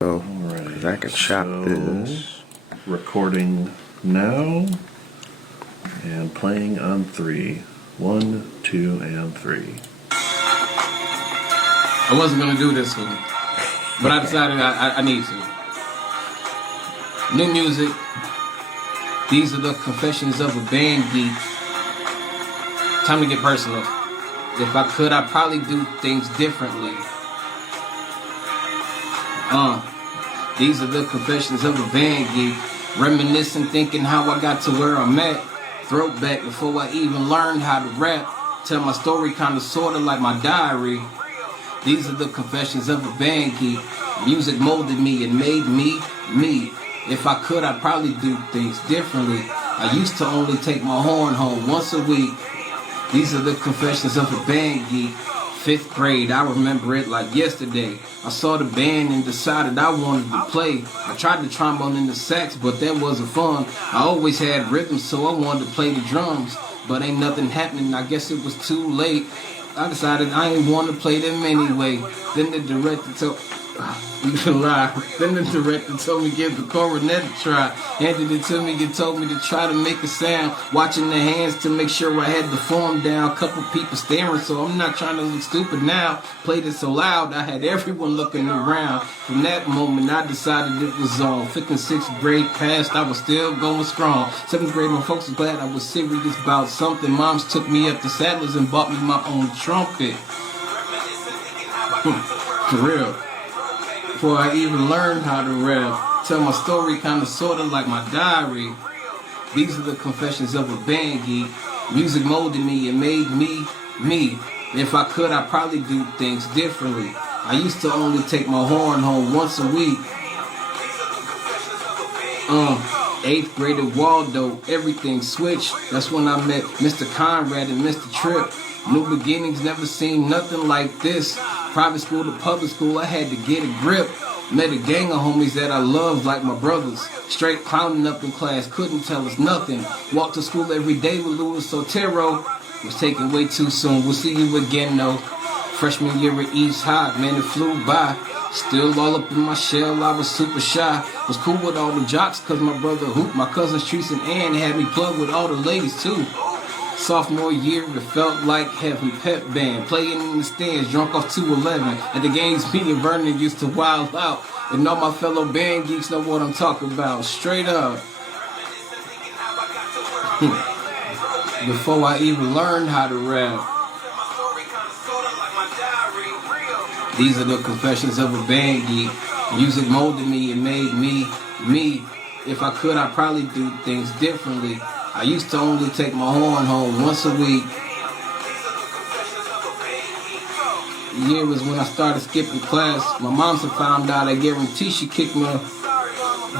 So, right, I can chop this. Recording now and playing on 3. 1, 2, and 3. I wasn't gonna do this one, but I decided I need to. New music. These are the confessions of a band geek. Time to get personal. If I could, I'd probably do things differently. These are the confessions of a band geek. Reminiscing, thinking how I got to where I'm at. Throwback before I even learned how to rap. Tell my story kinda sorta like my diary. These are the confessions of a band geek. Music molded me and made me, me. If I could, I'd probably do things differently. I used to only take my horn home once a week. These are the confessions of a band geek. 5th grade, I remember it like yesterday. I saw the band and decided I wanted to play. I tried the trombone and the sax, but that wasn't fun. I always had rhythm, so I wanted to play the drums. But ain't nothing happening, I guess it was too late. I decided I ain't want to play them anyway. Then the director told... You can lie. Then the director told me give the cornet a try. Handed it to me and told me to try to make a sound. Watching the hands to make sure I had the form down. Couple people staring, so I'm not trying to look stupid now. Played it so loud, I had everyone looking around. From that moment, I decided it was on. 5th and 6th grade passed, I was still going strong. 7th grade, my folks was glad I was serious about something. Moms took me up to Sadler's and bought me my own trumpet. For real. Before I even learned how to rap. Tell my story kinda sorta like my diary. These are the confessions of a band geek. Music molded me and made me, me. If I could, I'd probably do things differently. I used to only take my horn home once a week. 8th grade at Waldo, everything switched. That's when I met Mr. Conrad and Mr. Tripp. New beginnings, never seen nothing like this. Private school to public school, I had to get a grip. Met a gang of homies that I loved like my brothers. Straight clowning up in class, couldn't tell us nothing. Walked to school every day with Louis Sotero. Was taken way too soon, we'll see you again though. Freshman year at East High, man, it flew by. Still all up in my shell, I was super shy. Was cool with all the jocks, cause my brother Hoop, my cousins Treese and Ann had me plugged with all the ladies too. Sophomore year, it felt like having pep band. Playing in the stands, drunk off 211. At the games, me and Vernon used to wild out. And all my fellow band geeks know what I'm talking about. Straight up. Before I even learned how to rap. These are the confessions of a band geek. Music molded me and made me, me. If I could, I'd probably do things differently. I used to only take my horn home once a week. The year was when I started skipping class. My mom had found out, I guarantee she kicked me.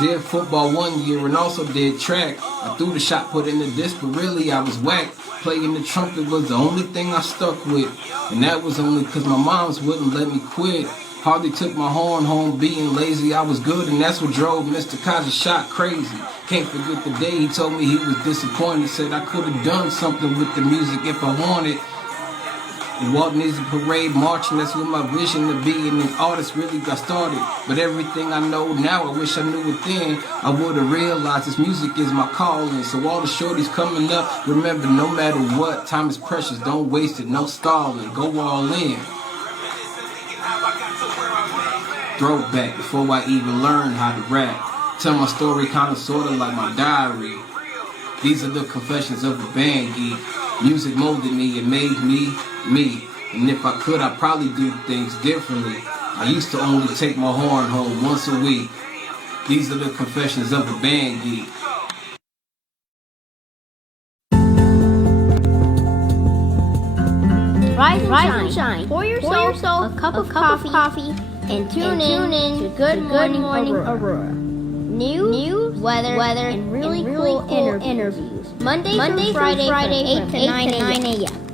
Did football one year and also did track. I threw the shot put in the disc, but really I was whack. Playing the trumpet was the only thing I stuck with. And that was only because my moms wouldn't let me quit. Hardly took my horn home being lazy. I was good and that's what drove Mr. Kaja's shot crazy. Can't forget the day he told me he was disappointed. Said I could have done something with the music if I wanted. Walking is a parade marching, that's what my vision to be. And an artist really got started. But everything I know now, I wish I knew it then. I would have realized this music is my calling. So all the shorties coming up, remember no matter what, time is precious, don't waste it, no stalling, go all in. Throwback before I even learned how to rap. Tell my story kinda sorta like my diary. These are the confessions of a band geek. Music molded me and made me, me. And if I could, I'd probably do things differently. I used to only take my horn home once a week. These are the confessions of a band geek. Rise and shine. Pour yourself a cup of coffee and tune in to Good Morning Aurora. News, weather, and really cool interviews. Monday through Friday, 8 to 9 a.m.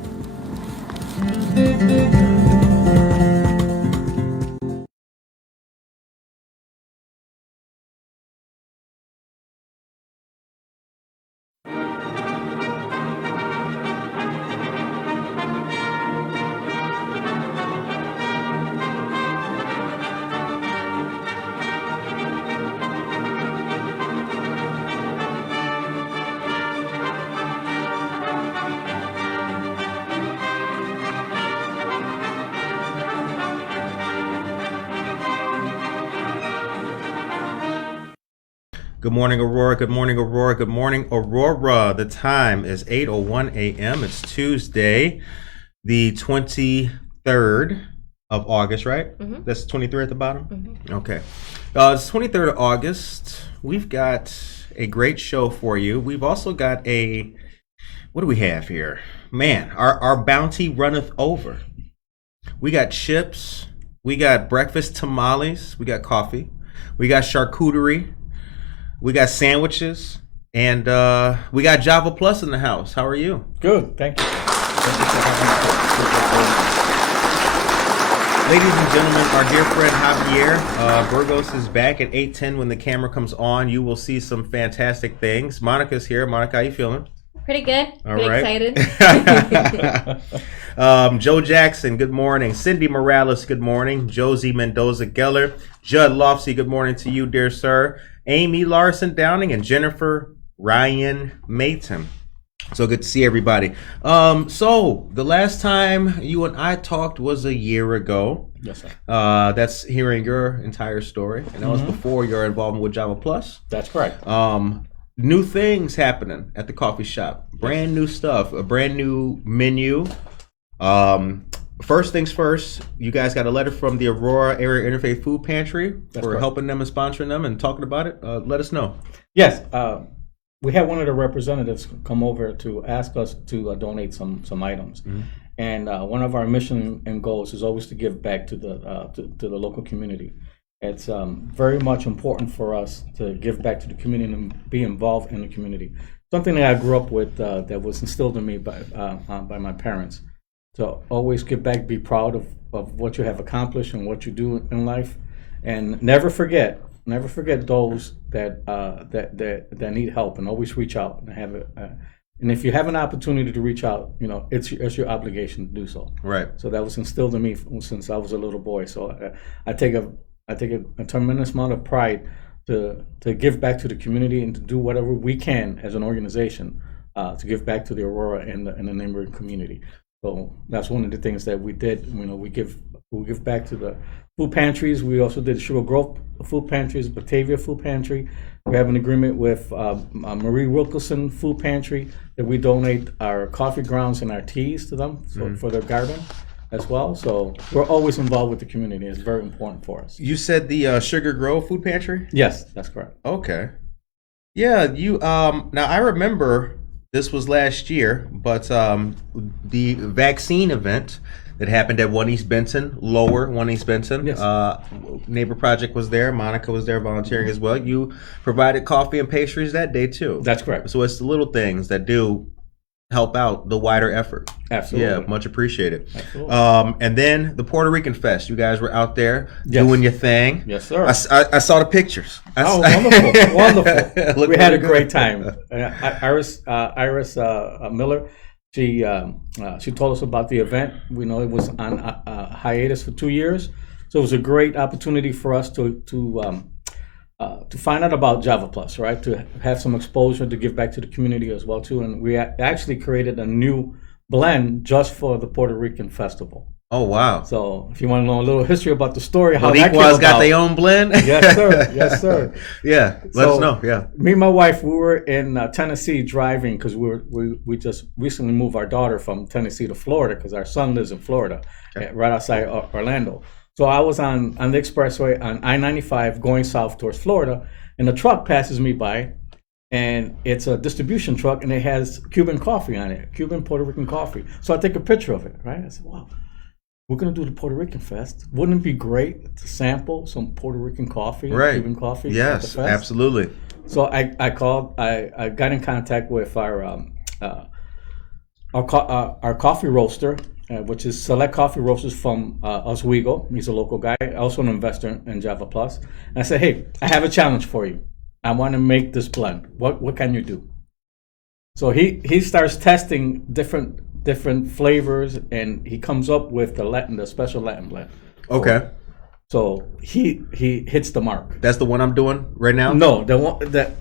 Good morning, Aurora. Good morning, Aurora. Good morning, Aurora. The time is 8:01 a.m. It's Tuesday, the 23rd of August, right? Mm-hmm. That's 23 at the bottom? Mm-hmm. Okay. It's 23rd of August. We've got a great show for you. We've also got what do we have here? Man, our bounty runneth over. We got chips. We got breakfast tamales. We got coffee. We got charcuterie. We got sandwiches, and we got Java Plus in the house. How are you? Good, thank you. Ladies and gentlemen, our dear friend Javier Burgos is back at 8:10 when the camera comes on. You will see some fantastic things. Monica's here. Monica, how you feeling? Pretty good. All Pretty right. excited. Joe Jackson, good morning. Cindy Morales, good morning. Josie Mendoza Geller. Judd Lofsey, good morning to you, dear sir. Amy Larson Downing and Jennifer Ryan Mayton. So good to see everybody. So the last time you and I talked was a year ago. Yes, sir. That's hearing your entire story, and that was before your involvement with Java Plus. That's correct. New things happening at the coffee shop. Brand new stuff. A brand new menu. First things first, you guys got a letter from the Aurora Area Interfaith Food Pantry for helping them and sponsoring them and talking about it. Let us know. Yes, we had one of the representatives come over to ask us to donate some items, and one of our mission and goals is always to give back to the local community. It's very much important for us to give back to the community and be involved in the community. Something that I grew up with that was instilled in me by my parents. To always give back, be proud of what you have accomplished and what you do in life, and never forget those that need help, and always reach out and have it. And if you have an opportunity to reach out, it's your obligation to do so. Right. So that was instilled in me since I was a little boy. So I take a tremendous amount of pride to give back to the community and to do whatever we can as an organization to give back to the Aurora and the neighboring community. So that's one of the things that we did. We give back to the food pantries. We also did Sugar Grove food pantries, Batavia food pantry. We have an agreement with Marie Wilkerson food pantry that we donate our coffee grounds and our teas to them for their garden as well. So we're always involved with the community. It's very important for us. You said the Sugar Grove food pantry? Yes, that's correct. Okay. Yeah, you now I remember this was last year, but the vaccine event that happened at 1 East Benton, Lower 1 East Benton. Yes. Neighbor Project was there. Monica was there volunteering as well. You provided coffee and pastries that day too. That's correct. So it's the little things that do help out the wider effort. Absolutely. Yeah, much appreciated. Absolutely. And then the Puerto Rican Fest. You guys were out there Yes. doing your thing. Yes, sir. I saw the pictures. Wonderful, wonderful. We had a good. great time. Iris Miller, she told us about the event. We know it was on hiatus for 2 years, so it was a great opportunity for us to find out about Java Plus, right? To have some exposure, to give back to the community as well too. And we actually created a new blend just for the Puerto Rican festival. Oh wow! So if you want to know a little history about the story, how that came Boricua's about, got their own blend. Yes, sir. Yes, sir. Yeah, let us know. Yeah. Me and my wife, we were in Tennessee driving because we just recently moved our daughter from Tennessee to Florida because our son lives in Florida, right outside Orlando. So I was on the expressway on I-95 going south towards Florida, and a truck passes me by, and it's a distribution truck, and it has Cuban coffee on it, Cuban Puerto Rican coffee. So I take a picture of it, right? I said, wow. We're going to do the Puerto Rican Fest. Wouldn't it be great to sample some Puerto Rican coffee, Cuban coffee? Yes, absolutely. So I called. I got in contact with our coffee roaster, which is Select Coffee Roasters from Oswego. He's a local guy, also an investor in Java Plus. And I said, hey, I have a challenge for you. I want to make this blend. What can you do? So he starts testing different flavors, and he comes up with the special Latin blend. Okay. So he hits the mark. That's the one I'm doing right now? No,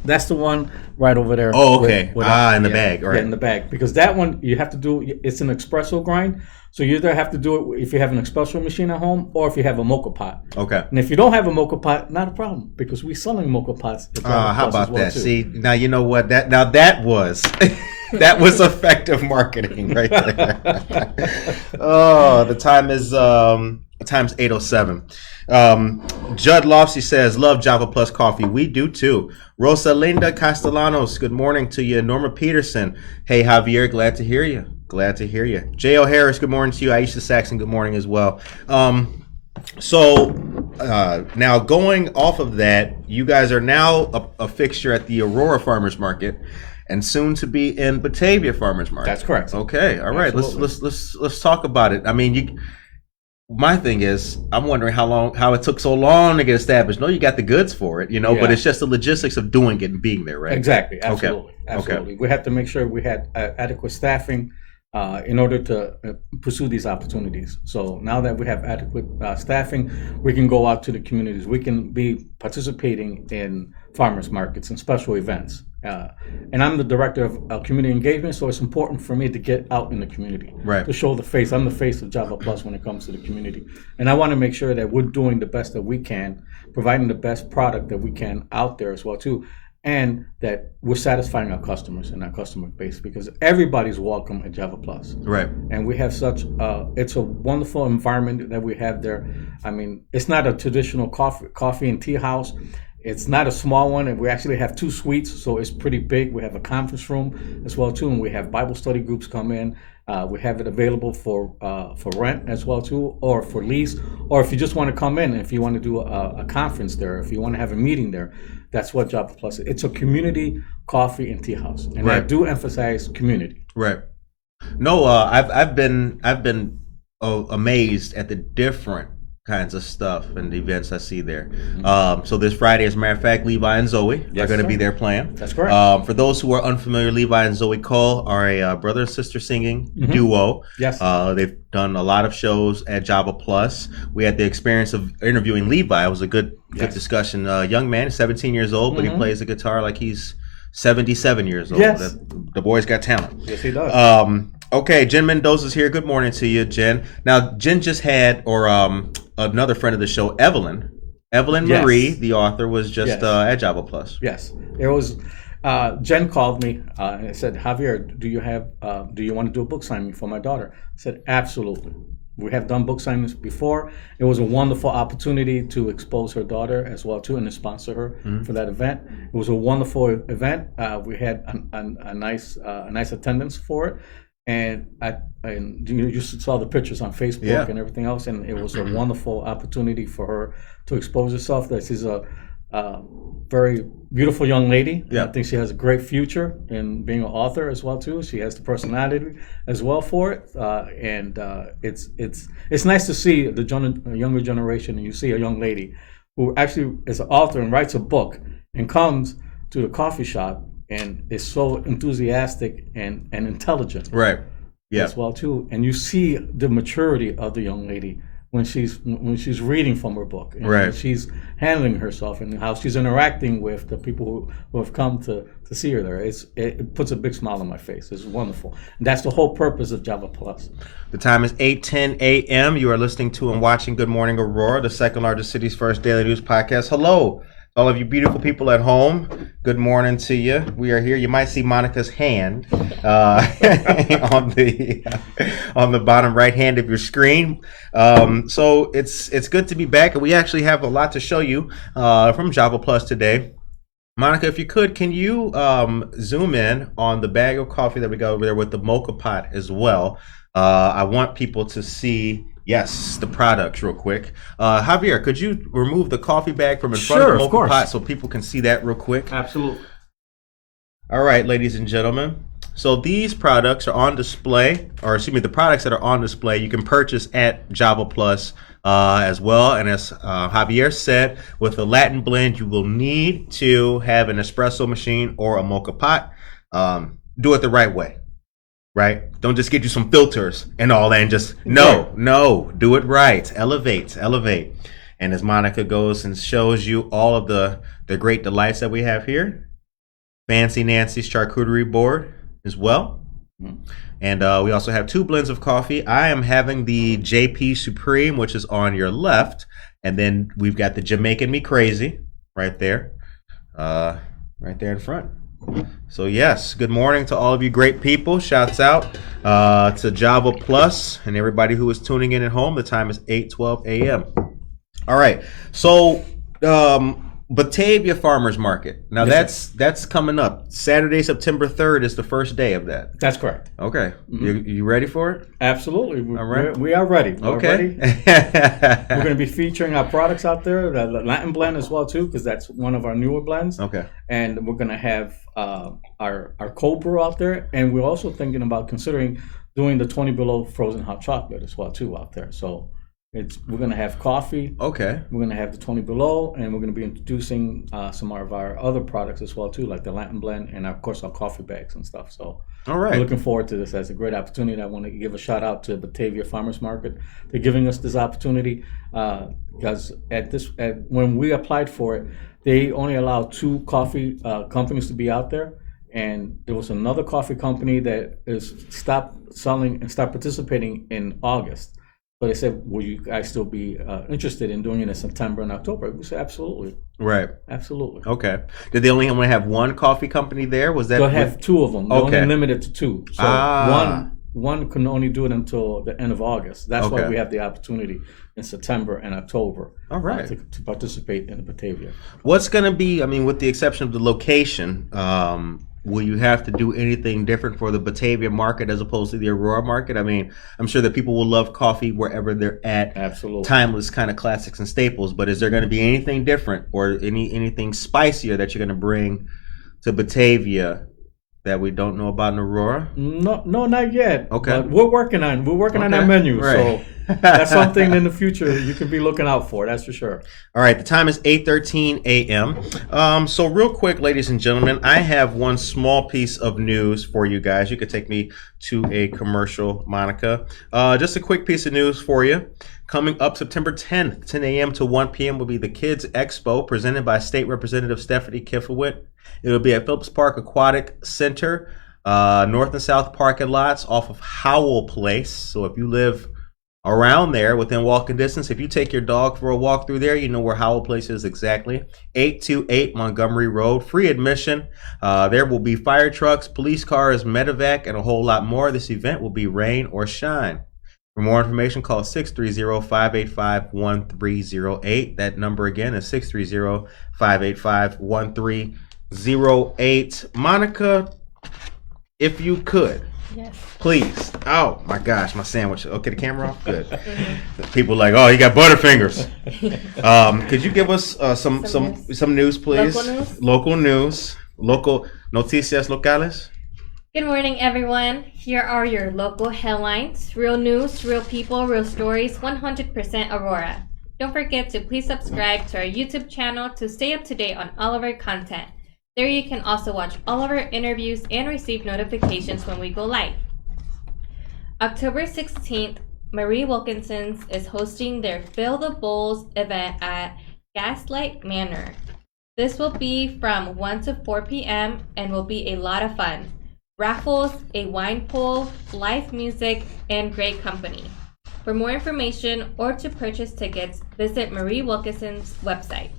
that's the one right over there. Oh, okay. In the bag. All right. Yeah, in the bag. Because that one you have to do, it's an espresso grind. So you either have to do it if you have an espresso machine at home or if you have a mocha pot. Okay. And if you don't have a mocha pot, not a problem, because we're selling mocha pots. At How Plus as about well, that? too. See, now you know what that was. That was effective marketing right there. Oh, the time is time's 8:07. Judd Lofsey says, love Java Plus coffee. We do too. Rosalinda Castellanos, good morning to you. Norma Peterson, hey Javier, glad to hear you. Glad to hear you. J.O. Harris, good morning to you. Aisha Saxon, good morning as well. Now going off of that, you guys are now a fixture at the Aurora Farmers Market and soon to be in Batavia Farmers Market. That's correct. Okay, all right. Absolutely. Let's talk about it. I mean, my thing is, I'm wondering how it took so long to get established. No, you got the goods for it, but it's just the logistics of doing it and being there, right? Exactly. Absolutely. Okay. Absolutely. We had to make sure we had adequate staffing in order to pursue these opportunities. So now that we have adequate staffing, we can go out to the communities. We can be participating in farmers markets and special events. And I'm the director of community engagement, so it's important for me to get out in the community, right, to show the face. I'm the face of Java Plus when it comes to the community. And I want to make sure that we're doing the best that we can, providing the best product that we can out there as well, too. And that we're satisfying our customers and our customer base, because everybody's welcome at Java Plus. Right. And we have it's a wonderful environment that we have there. I mean, it's not a traditional coffee and tea house. It's not a small one, and we actually have 2 suites, so it's pretty big. We have a conference room as well, too, and we have Bible study groups come in. We have it available for rent as well, too, or for lease, or if you just want to come in, if you want to do a conference there, if you want to have a meeting there. That's what Java Plus is. It's a community coffee and tea house, and right. I do emphasize community. Right. No, I've been amazed at the different kinds of stuff and the events I see there. Mm-hmm. So this Friday, as a matter of fact, Levi and Zoe are going to be there playing. That's correct. For those who are unfamiliar, Levi and Zoe Cull are a brother and sister singing duo. Yes. They've done a lot of shows at Java Plus. We had the experience of interviewing Levi. It was a good discussion. Young man, 17 years old, but he plays the guitar like he's 77 years old. Yes. The boy's got talent. Yes, he does. Okay, Jen Mendoza's here. Good morning to you, Jen. Now, Jen just had, another friend of the show, Evelyn Marie, the author, was just at Java Plus. Yes, there was. Jen called me and said, "Javier, do you want to do a book signing for my daughter?" I said, "Absolutely." We have done book signings before. It was a wonderful opportunity to expose her daughter as well too, and to sponsor her for that event. It was a wonderful event. We had a nice attendance for it. And you saw the pictures on Facebook and everything else, and it was a wonderful opportunity for her to expose herself. That she's a very beautiful young lady. Yeah. I think she has a great future in being an author as well too. She has the personality as well for it, and it's nice to see the younger generation, and you see a young lady who actually is an author and writes a book and comes to the coffee shop and is so enthusiastic and intelligent, right? Yeah, as well too. And you see the maturity of the young lady when she's reading from her book, and right, she's handling herself and how she's interacting with the people who have come to see her there. It puts a big smile on my face. It's wonderful. And that's the whole purpose of Java Plus. The time is 8:10 a.m. You are listening to and watching Good Morning Aurora, the second largest city's first daily news podcast. Hello, all of you beautiful people at home. Good morning to you. We are here. You might see Monica's hand on the bottom right hand of your screen. So it's good to be back, and we actually have a lot to show you from Java Plus today. Monica, if you could, can you zoom in on the bag of coffee that we got over there with the mocha pot as well? I want people to see. Yes, the products real quick. Javier, could you remove the coffee bag from in front of the mocha pot so people can see that real quick? Absolutely. All right, ladies and gentlemen. So these products are on display, or excuse me, the products that are on display you can purchase at Java Plus as well. And as Javier said, with the Latin blend, you will need to have an espresso machine or a mocha pot. Do it the right way. Right? Don't just get you some filters and all that and just, no, do it right. Elevate. And as Monica goes and shows you all of the great delights that we have here, Fancy Nancy's charcuterie board as well. And we also have 2 blends of coffee. I am having the JP Supreme, which is on your left. And then we've got the Jamaican Me Crazy right there. Right there in front. So yes, good morning to all of you great people. Shouts out to Java Plus and everybody who is tuning in at home. The time is 8:12 a.m. All right. So Batavia Farmers Market. Now Yes, that's coming up. Saturday, September 3rd is the first day of that. That's correct. Okay. You ready for it? Absolutely. All right. We are ready. We're Okay. ready. We're going to be featuring our products out there, the Latin blend as well too, because that's one of our newer blends. Okay. And we're going to have our cold brew out there, and we're also thinking about considering doing the 20 below frozen hot chocolate as well too out there. So we're going to have coffee. Okay. We're going to have the 20 below, and we're going to be introducing some of our other products as well too, like the Latin blend and of course our coffee bags and stuff. So All right. I'm looking forward to this as a great opportunity. I want to give a shout out to Batavia Farmers Market. They're giving us this opportunity because when we applied for it, they only allowed 2 coffee companies to be out there, and there was another coffee company that is stopped selling and stopped participating in August. So they said, "Will you guys still be interested in doing it in September and October?" We said, "Absolutely, Right. absolutely." Okay. Did they only have one coffee company there? Was that They'll have 2 of them. They're Okay. only limited to 2. So one can only do it until the end of August. That's why Okay. we have the opportunity in September and October All right. to participate in the Batavia. What's going to be, I mean, with the exception of the location, will you have to do anything different for the Batavia market as opposed to the Aurora market? I mean, I'm sure that people will love coffee wherever they're at. Absolutely. Timeless kind of classics and staples. But is there going to be anything different or anything spicier that you're going to bring to Batavia that we don't know about in Aurora? No, not yet. Okay. But we're working on that menu. Right. So that's something in the future you can be looking out for. That's for sure. All right, the time is 8:13 a.m. So real quick, ladies and gentlemen, I have one small piece of news for you guys. You could take me to a commercial, Monica. Just a quick piece of news for you. Coming up September 10th, 10 a.m. to 1 p.m. will be the Kids Expo presented by State Representative Stephanie Kifowit. It will be at Phillips Park Aquatic Center, north and south parking lots off of Howell Place. So if you live around there within walking distance, if you take your dog for a walk through there, you know where Howell Place is exactly. 828 Montgomery Road, free admission. There will be fire trucks, police cars, medevac, and a whole lot more. This event will be rain or shine. For more information, call 630-585-1308. That number again is 630-585-1308. Monica, if you could, Yes. please. Oh my gosh, my sandwich. Okay, the camera off. Good. People are like, oh, you got butterfingers. Could you give us some news, please? Local news? Local news. Local noticias locales. Good morning, everyone. Here are your local headlines. Real news, real people, real stories, 100% Aurora. Don't forget to please subscribe to our YouTube channel to stay up to date on all of our content. There you can also watch all of our interviews and receive notifications when we go live. October 16th, Marie Wilkinson's is hosting their Fill the Bowls event at Gaslight Manor. This will be from 1 to 4 p.m. and will be a lot of fun. Raffles, a wine pool, live music, and great company. For more information or to purchase tickets, visit Marie Wilkinson's website.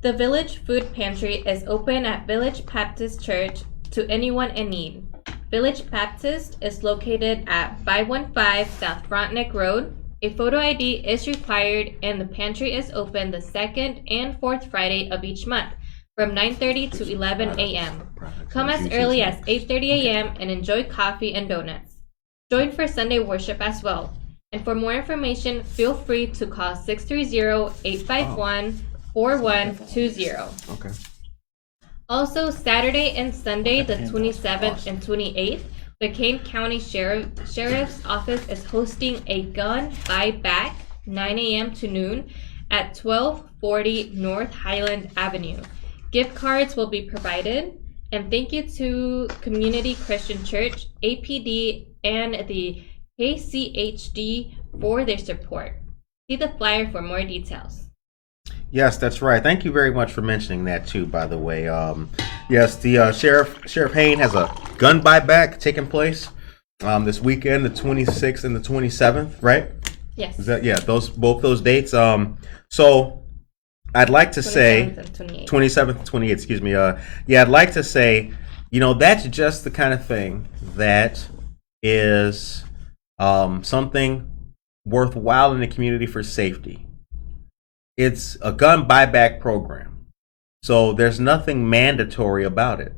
The Village Food Pantry is open at Village Baptist Church to anyone in need. Village Baptist is located at 515 South Frontenac Road. A photo ID is required and the pantry is open the second and fourth Friday of each month from 9:30 to 11 a.m. Come as early as 8:30 a.m. and enjoy coffee and donuts. Join for Sunday worship as well. And for more information, feel free to call 630-851-4120. Okay. Also, Saturday and Sunday, the 27th and 28th, the Kane County Sheriff's Office is hosting a gun buyback 9 a.m. to noon at 1240 North Highland Avenue. Gift cards will be provided. And thank you to Community Christian Church, APD, and the KCHD for their support. See the flyer for more details. Yes, that's right. Thank you very much for mentioning that too. By the way, yes, the Sheriff Hayne has a gun buyback taking place this weekend, the 26th and the 27th, right? Yes. Is that both those dates? So I'd like to say 27th and 28th. Excuse me. I'd like to say, that's just the kind of thing that is something worthwhile in the community for safety. It's a gun buyback program. So there's nothing mandatory about it.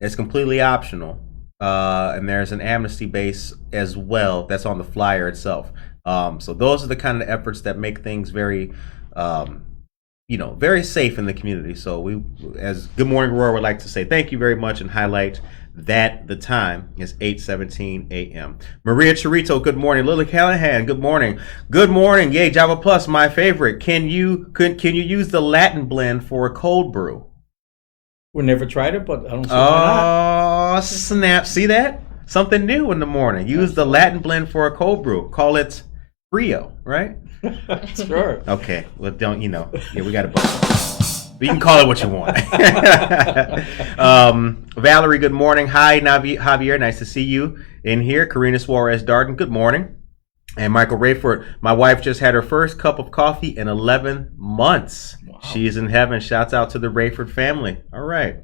It's completely optional. And there's an amnesty base as well that's on the flyer itself. So those are the kind of efforts that make things very, very safe in the community. So we, as Good Morning Aurora, would like to say thank you very much and highlight that the time is 8:17 a.m. Maria Chirito, good morning. Lily Callahan, good morning. Good morning. Yay, Java Plus, my favorite. Can you use the Latin blend for a cold brew? We never tried it, but I don't see why not. Oh, snap. See that? Something new in the morning. Use the Latin blend for a cold brew. Call it Frio, right? Sure. Okay. Well, we got to both. You can call it what you want. Valerie, good morning. Hi, Javier. Nice to see you in here. Karina Suarez Darden, good morning. And Michael Rayford, my wife just had her first cup of coffee in 11 months. Wow. She's in heaven. Shouts out to the Rayford family. All right.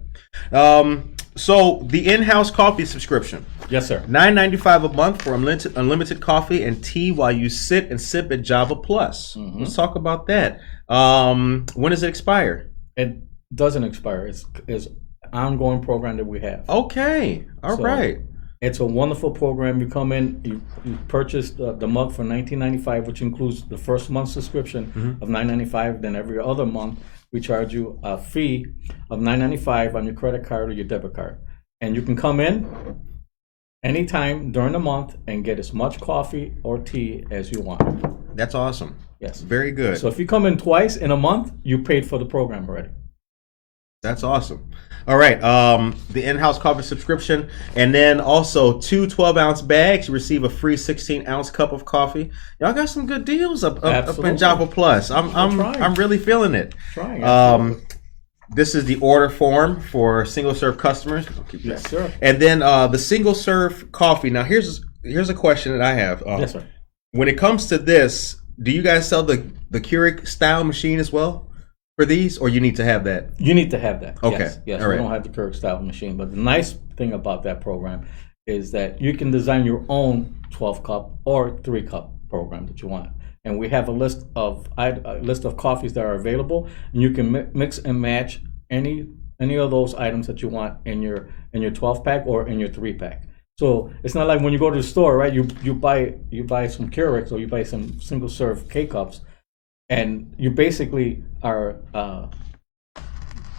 So the in-house coffee subscription. Yes, sir. $9.95 a month for unlimited coffee and tea while you sit and sip at Java Plus. Mm-hmm. Let's talk about that. When does it expire? It doesn't expire. It's an ongoing program that we have. Okay. All right. It's a wonderful program. You come in, you purchase the mug for $19.95, which includes the first month's subscription of $9.95. Then every other month, we charge you a fee of $9.95 on your credit card or your debit card. And you can come in anytime during the month and get as much coffee or tea as you want. That's awesome. Yes. Very good. So if you come in twice in a month, you paid for the program already. That's awesome. All right. The in-house coffee subscription, and then also 2 12-ounce bags. You receive a free 16-ounce cup of coffee. Y'all got some good deals up in Java Plus. I'm really feeling it. This is the order form for single serve customers. Yes, sir. And then the single serve coffee. Now here's a question that I have. Yes, sir. When it comes to this, do you guys sell the Keurig style machine as well for these, or you need to have that? You need to have that. Okay. Yes. All right. We don't have the Keurig style machine, but the nice thing about that program is that you can design your own 12-cup or 3-cup program that you want. And we have a list of coffees that are available, and you can mix and match any of those items that you want in your 12-pack or in your 3-pack. So it's not like when you go to the store, right? You buy some Keurigs or you buy some single serve K-cups, and you basically are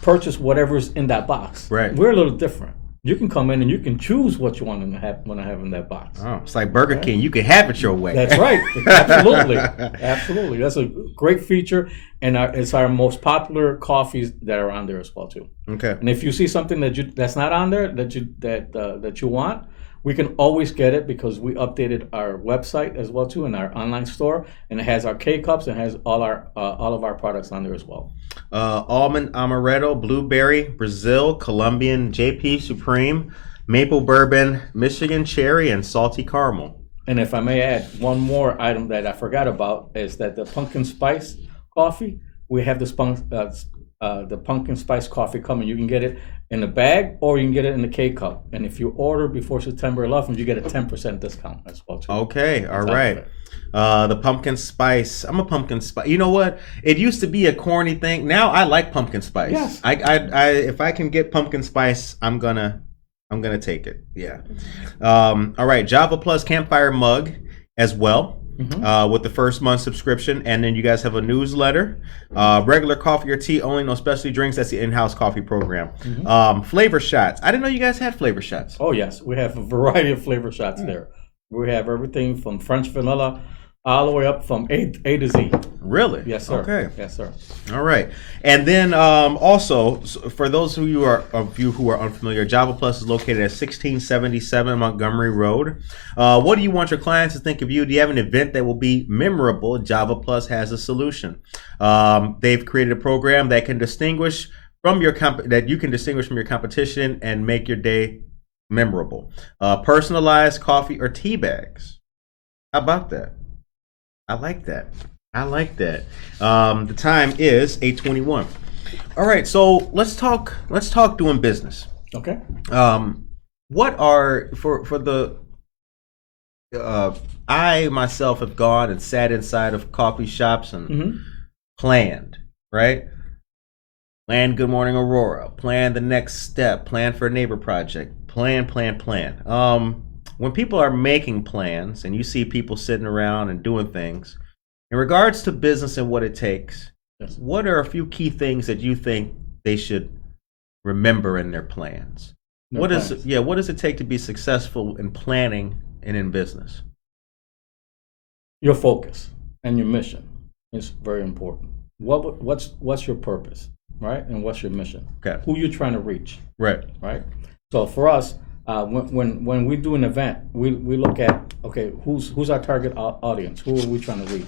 purchase whatever's in that box. Right. We're a little different. You can come in and you can choose what you want to have in that box. Oh, it's like Burger King. You can have it your way. That's right. Absolutely. Absolutely. That's a great feature, and it's our most popular coffees that are on there as well too. Okay. And if you see something that's not on there that you want, we can always get it because we updated our website as well too, in our online store, and it has our K-cups and has all of our products on there as well. Almond amaretto, blueberry, Brazil, Colombian, JP Supreme, maple bourbon, Michigan cherry, and salty caramel. And if I may add one more item that I forgot about is that the pumpkin spice coffee, we have the pumpkin spice coffee coming. You can get it in the bag or you can get it in the K-cup. And if you order before September 11th, you get a 10% discount as well too. Okay, all right. The pumpkin spice. I'm a pumpkin spice. You know what? It used to be a corny thing. Now I like pumpkin spice. Yes. I if I can get pumpkin spice, I'm gonna take it. Yeah. All right. Java Plus Campfire mug as well. With the first month subscription, and then you guys have a newsletter, regular coffee or tea only, no specialty drinks. That's the in-house coffee program. Flavor shots. I didn't know you guys had flavor shots. Oh yes, we have a variety of flavor shots there. We have everything from French vanilla all the way up from A to Z. Really? Yes, sir. Okay. Yes, sir. All right. And then also, for those of you who are unfamiliar, Java Plus is located at 1677 Montgomery Road. What do you want your clients to think of you? Do you have an event that will be memorable? Java Plus has a solution. They've created a program that can distinguish from your that you can distinguish from your competition and make your day memorable. Personalized coffee or tea bags. How about that? I like that. The time is 8:21. All right, so let's talk doing business. Okay. What are for the I myself have gone and sat inside of coffee shops and planned, right? Plan Good Morning Aurora, plan the next step, plan for a neighbor project, plan. When people are making plans and you see people sitting around and doing things, in regards to business and what it takes, Yes. what are a few key things that you think they should remember in their plans? What does it take to be successful in planning and in business? Your focus and your mission is very important. What's your purpose, right? And what's your mission? Okay. Who you're trying to reach, Right. right? So for us, when we do an event, we look at, okay, who's our target audience? Who are we trying to reach?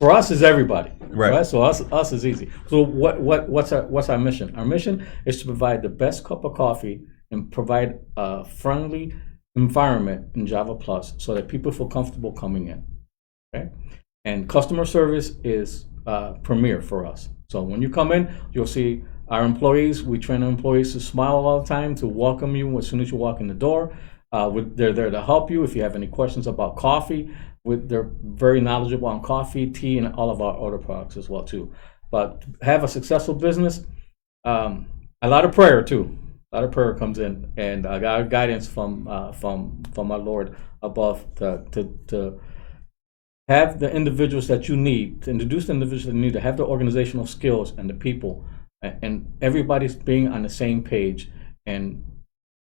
For us, is everybody, Right. So us is easy. So what's our mission? Our mission is to provide the best cup of coffee and provide a friendly environment in Java Plus so that people feel comfortable coming in. Okay, and customer service is premier for us. So when you come in, you'll see our employees. We train our employees to smile all the time, to welcome you as soon as you walk in the door. They're there to help you if you have any questions about coffee. They're very knowledgeable on coffee, tea, and all of our other products as well too. But to have a successful business, a lot of prayer too. A lot of prayer comes in, and I got guidance from my Lord above to have the individuals that you need, to introduce the individuals that you need, to have the organizational skills and the people, and everybody's being on the same page and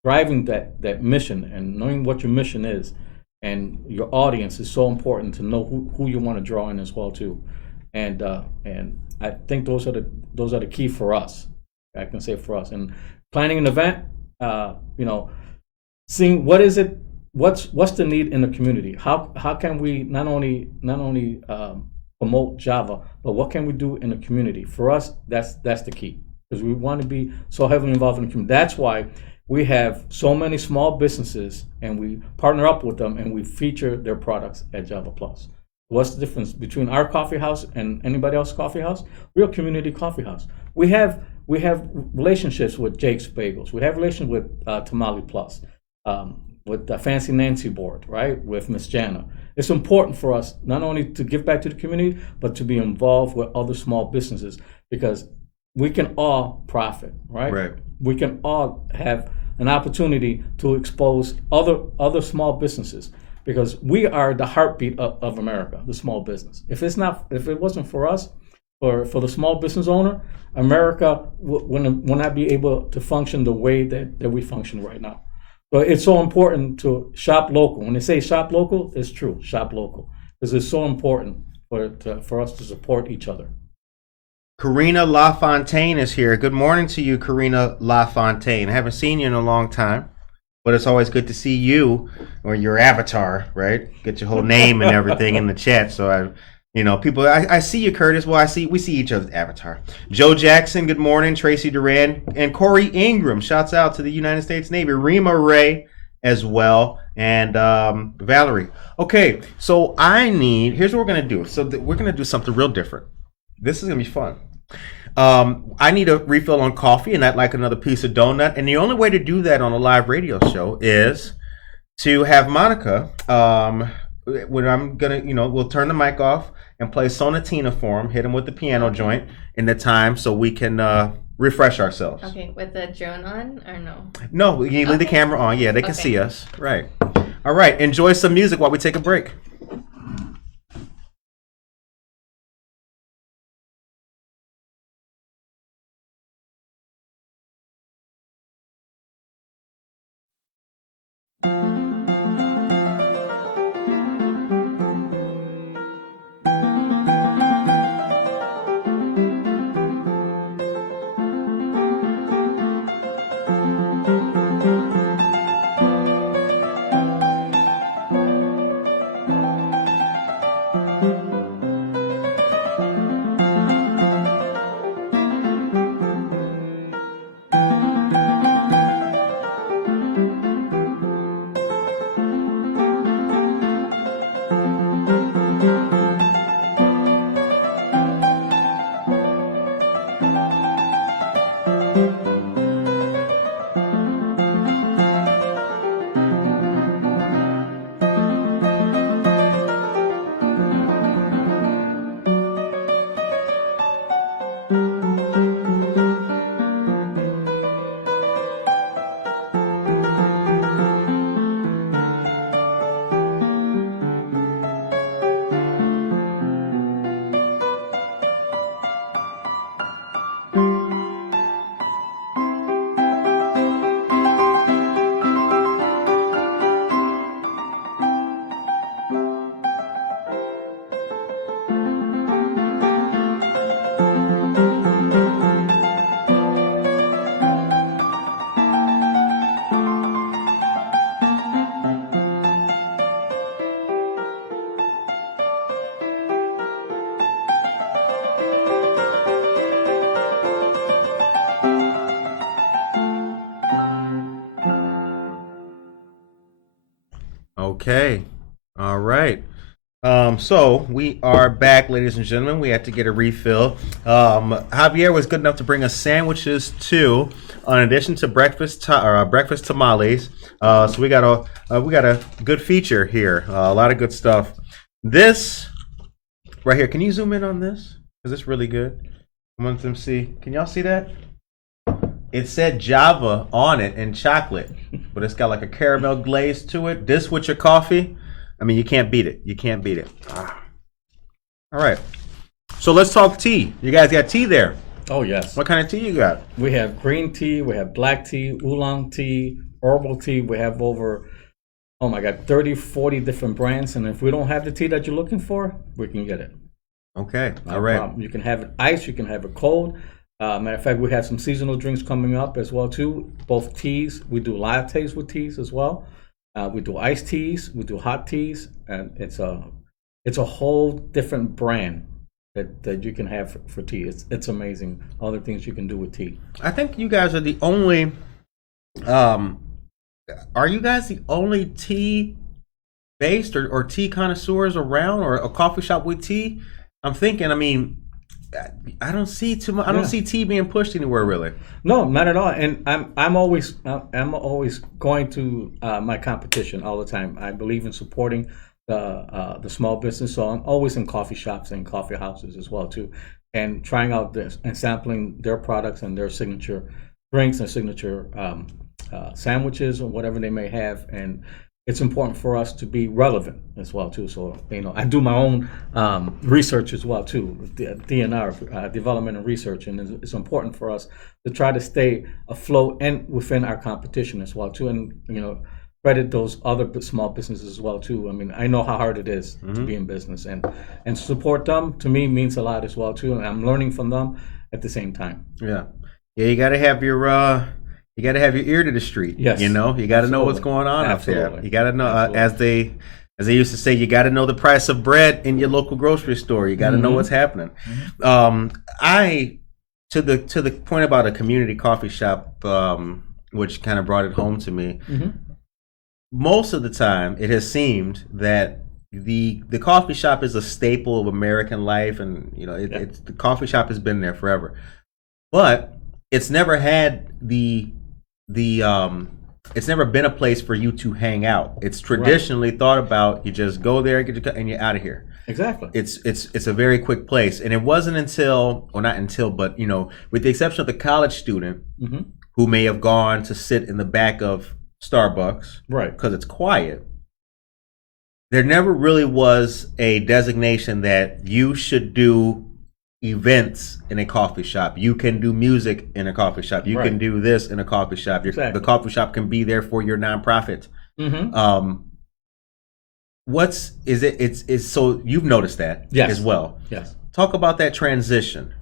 driving that mission and knowing what your mission is. And your audience is so important to know who you want to draw in as well too, and I think those are the key for us. I can say for us, and planning an event, seeing what's the need in the community. How can we not only promote Java, but what can we do in the community? For us, that's the key, because we want to be so heavily involved in the community. That's why we have so many small businesses, and we partner up with them, and we feature their products at Java Plus. What's the difference between our coffee house and anybody else's coffee house? We're a community coffee house. We have relationships with Jake's Bagels. We have relations with Tamale Plus, with the Fancy Nancy board, right? With Miss Jana. It's important for us not only to give back to the community, but to be involved with other small businesses, because we can all profit, right? Right. We can all have an opportunity to expose other small businesses, because we are the heartbeat of America, the small business. If it wasn't for us, for the small business owner, America would not be able to function the way that we function right now. So it's so important to shop local. When they say shop local, it's true, shop local, because it's so important for us to support each other. Karina LaFontaine is here. Good morning to you, Karina LaFontaine. I haven't seen you in a long time, but it's always good to see you, or your avatar, right? Get your whole name and everything in the chat. So people, I see you, Curtis. Well, we see each other's avatar. Joe Jackson, good morning. Tracy Duran and Corey Ingram. Shouts out to the United States Navy. Rima Ray as well, and Valerie. Okay, so here's what we're gonna do. So we're gonna do something real different. This is gonna be fun. I need a refill on coffee, and I'd like another piece of donut. And the only way to do that on a live radio show is to have Monica. When I'm gonna, we'll turn the mic off and play Sonatina for him. Hit him with the piano joint in the time, so we can refresh ourselves. Okay, with the drone on or no? No, you leave the camera on. Yeah, they can see us. Right. All right. Enjoy some music while we take a break. Okay. All right. So we are back, ladies and gentlemen. We had to get a refill. Javier was good enough to bring us sandwiches too, in addition to breakfast tamales. So we got a good feature here. A lot of good stuff. This right here. Can you zoom in on this? Because it's really good. I want them to see. Can y'all see that? It said Java on it and chocolate, but it's got like a caramel glaze to it. This with your coffee, I mean, you can't beat it. You can't beat it. Ah. All right. So let's talk tea. You guys got tea there. Oh, yes. What kind of tea you got? We have green tea, we have black tea, oolong tea, herbal tea. We have over, 30, 40 different brands. And if we don't have the tea that you're looking for, we can get it. Okay. All right. You can have it iced, you can have it cold. Matter of fact, we have some seasonal drinks coming up as well too. Both teas, we do lattes with teas as well. We do iced teas, we do hot teas, and it's a whole different brand that you can have for tea. It's amazing all the things you can do with tea. I think you guys are the only. Are you guys the only tea based or tea connoisseurs around, or a coffee shop with tea? I'm thinking. I mean, I don't see too much. I don't see tea being pushed anywhere really. No, not at all. And I'm always going to my competition all the time. I believe in supporting the small business, so I'm always in coffee shops and coffee houses as well too, and trying out this and sampling their products and their signature drinks and signature sandwiches or whatever they may have. And it's important for us to be relevant as well too. So I do my own research as well too, DNR, development and research, and it's important for us to try to stay afloat and within our competition as well too, and credit those other small businesses as well too. I mean, I know how hard it is to be in business, and support them to me means a lot as well too, and I'm learning from them at the same time. Yeah, you got to have your ear to the street. Yes. You got to know what's going on out there. You got to know, as they used to say, you got to know the price of bread in your local grocery store. You got to know what's happening. To the point about a community coffee shop, which kind of brought it home to me. Most of the time, it has seemed that the coffee shop is a staple of American life, and it's the coffee shop has been there forever, but it's never had it's never been a place for you to hang out. It's traditionally thought about, you just go there, get your cut, and you're out of here. Exactly. It's a very quick place, and it wasn't until, or not until, but with the exception of the college student who may have gone to sit in the back of Starbucks, right, because it's quiet, there never really was a designation that you should do events in a coffee shop. You can do music in a coffee shop. You can do this in a coffee shop. The coffee shop can be there for your nonprofit. So you've noticed that as well. Yes. Talk about that transition.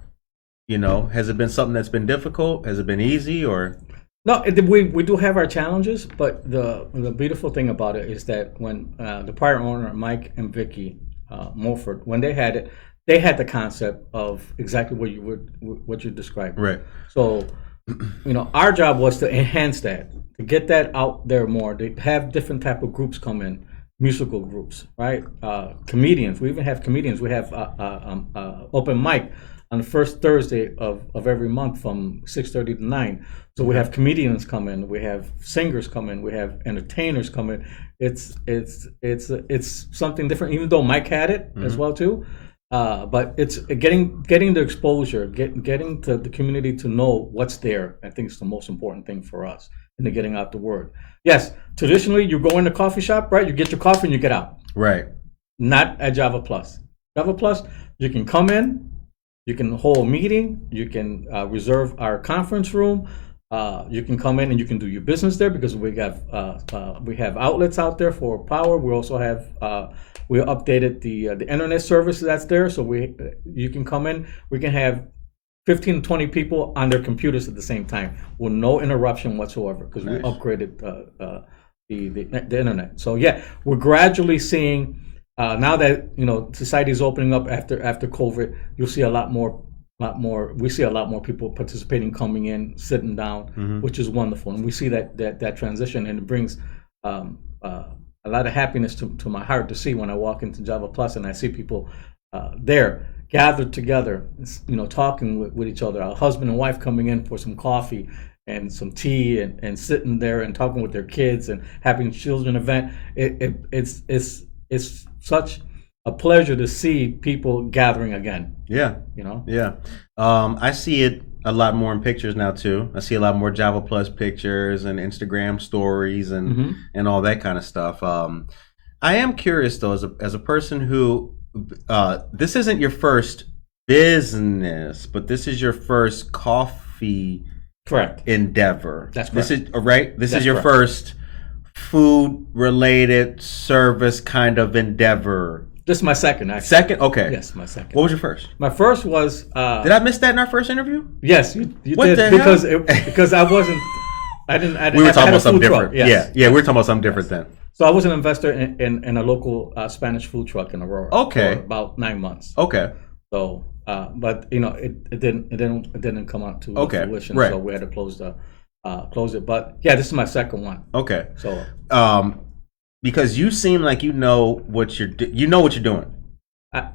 Has it been something that's been difficult? Has it been easy, or? No, we do have our challenges, but the beautiful thing about it is that when the prior owner, Mike and Vicky Mulford, when they had it, they had the concept of exactly what you described. Right. So, our job was to enhance that, to get that out there more, to have different type of groups come in, musical groups, right? Comedians. We even have comedians. We have open mic on the first Thursday of every month from 6:30 to 9. So we have comedians come in, we have singers come in, we have entertainers come in. It's something different, even though Mike had it as well too. But it's getting the exposure, getting to the community to know what's there. I think it's the most important thing for us, and then getting out the word. Yes, traditionally you go in the coffee shop, right? You get your coffee and you get out. Right. Not at Java Plus. Java Plus, you can come in, you can hold a meeting, you can reserve our conference room. You can come in and you can do your business there because we have outlets out there for power. We also have we updated the internet service that's there, so you can come in. We can have 15 to 20 people on their computers at the same time with no interruption whatsoever because we upgraded the internet. So yeah, we're gradually seeing now that society is opening up after COVID. You'll see a lot more. We see a lot more people participating, coming in, sitting down, which is wonderful, and we see that transition, and it brings a lot of happiness to my heart to see when I walk into Java Plus and I see people there gathered together, talking with each other. A husband and wife coming in for some coffee and some tea, and sitting there and talking with their kids and having a children event. It's such a pleasure to see people gathering again. Yeah. Yeah. I see it a lot more in pictures now too. I see a lot more Java Plus pictures and Instagram stories and all that kind of stuff. I am curious though, as a person who this isn't your first business, but this is your first coffee endeavor. That's correct. This is right. This is your first food related service kind of endeavor. This is my second, actually. Second? Okay. Yes, my second. What was your first? My first was... did I miss that in our first interview? Yes, you what did. The because hell? Because I wasn't... I didn't. We were talking about something truck. different. Yes. Yeah, we were talking about something different then. So I was an investor in a local Spanish food truck in Aurora. Okay. For about 9 months. Okay. So, but it didn't come out to fruition. Right. So we had to close it. But yeah, this is my second one. Okay. So, because you seem like you know what you're doing. I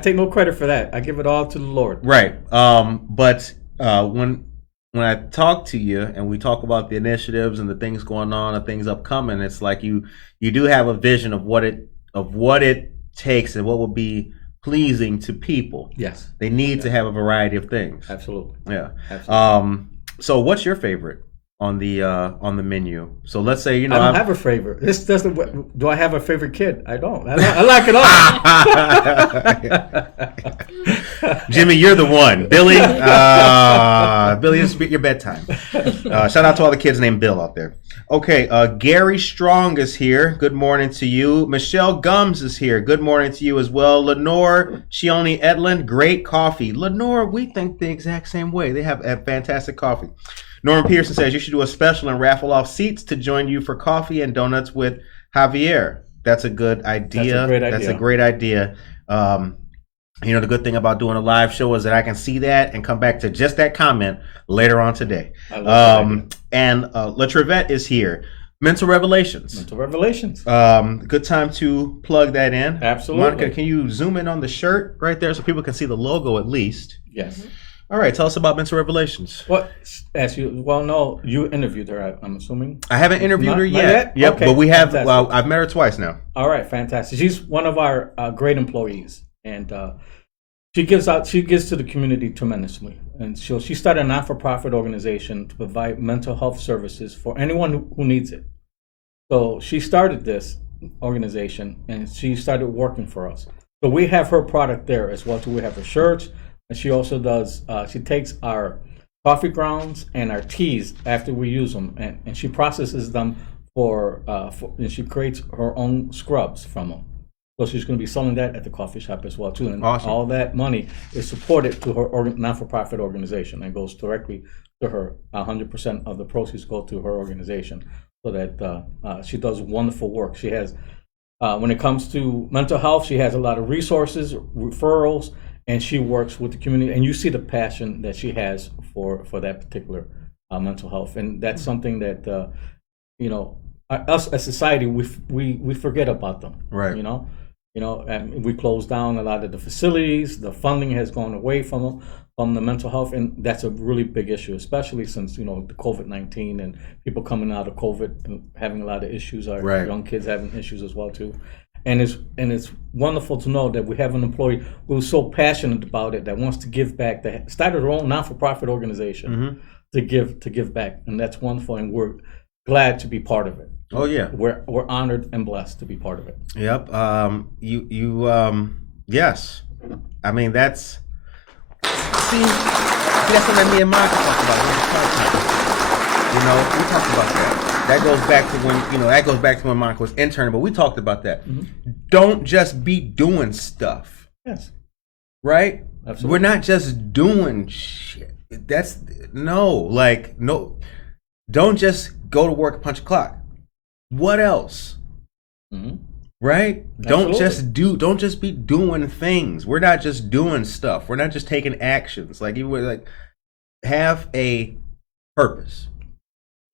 take no credit for that. I give it all to the Lord. Right. But when I talk to you and we talk about the initiatives and the things going on and things upcoming, it's like you do have a vision of what it takes and what will be pleasing to people. Yes. They need to have a variety of things. Absolutely. Yeah. Absolutely. So what's your favorite on the menu? So let's say I don't have a favorite. This doesn't. Do I have a favorite kid? I don't. I like it all. Jimmy, you're the one. Billy, Billy, it's your bedtime. Shout out to all the kids named Bill out there. Okay, Gary Strong is here. Good morning to you. Michelle Gums is here. Good morning to you as well. Lenore Shioni Edlin, great coffee. Lenore, we think the exact same way. They have fantastic coffee. Norman Peterson says you should do a special and raffle off seats to join you for coffee and donuts with Javier. That's a good idea. That's a great idea. The good thing about doing a live show is that I can see that and come back to just that comment later on today. And La Trevette is here. Mental Revelations. Good time to plug that in. Absolutely. Monica, can you zoom in on the shirt right there so people can see the logo at least? Yes. All right, tell us about Mental Revelations. Well, no, you interviewed her, I'm assuming. I haven't interviewed her yet. Yep, okay. But we have. Well, I've met her twice now. All right, fantastic. She's one of our great employees, and she gives to the community tremendously. And she started a not-for-profit organization to provide mental health services for anyone who needs it. So she started this organization, and she started working for us. So we have her product there as well too. We have her shirts. And she also does, she takes our coffee grounds and our teas after we use them, and she processes them and she creates her own scrubs from them. So she's going to be selling that at the coffee shop as well too. And awesome. All that money is supported to her non-for-profit organization and goes directly to her. 100% of the proceeds go to her organization, so that she does wonderful work. She has, when it comes to mental health, she has a lot of resources, referrals, and she works with the community, and you see the passion that she has for that particular mental health, and that's something that us as society we forget about them, right? And we closed down a lot of the facilities. The funding has gone away from the mental health, and that's a really big issue, especially since the COVID-19 and people coming out of COVID and having a lot of issues. Our young kids having issues as well too, and it's wonderful to know that we have an employee who's so passionate about it that wants to give back. That started her own non-for-profit organization to give back, and that's wonderful, and we're glad to be part of it. Oh yeah, we're honored and blessed to be part of it. Yep. Yes. I mean, that's what me and Monica talked about. We talked about that. That goes back to when Monica was interning, but we talked about that. Don't just be doing stuff. Yes. Right? Absolutely. We're not just doing shit. No. Don't just go to work, punch a clock. What else? Right? Absolutely. Don't just be doing things. We're not just doing stuff. We're not just taking actions. Have a purpose.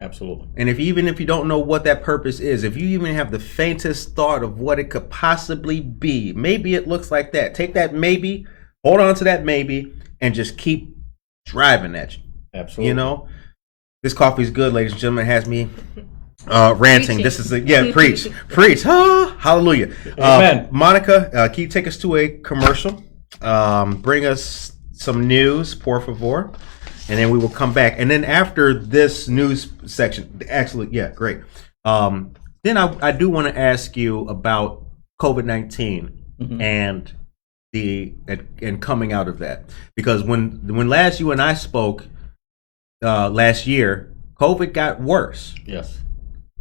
Absolutely. And if you don't know what that purpose is, if you even have the faintest thought of what it could possibly be, maybe it looks like that. Take that maybe, hold on to that maybe, and just keep driving at you. Absolutely. This coffee's good, ladies and gentlemen. It has me ranting. Preaching. This is preach. Hallelujah. Amen. Monica, can you take us to a commercial? Bring us some news, por favor, and then we will come back. And then after this news section, actually, yeah, great. Then I do want to ask you about COVID-19 and and coming out of that, because when last you and I spoke last year, COVID got worse. Yes.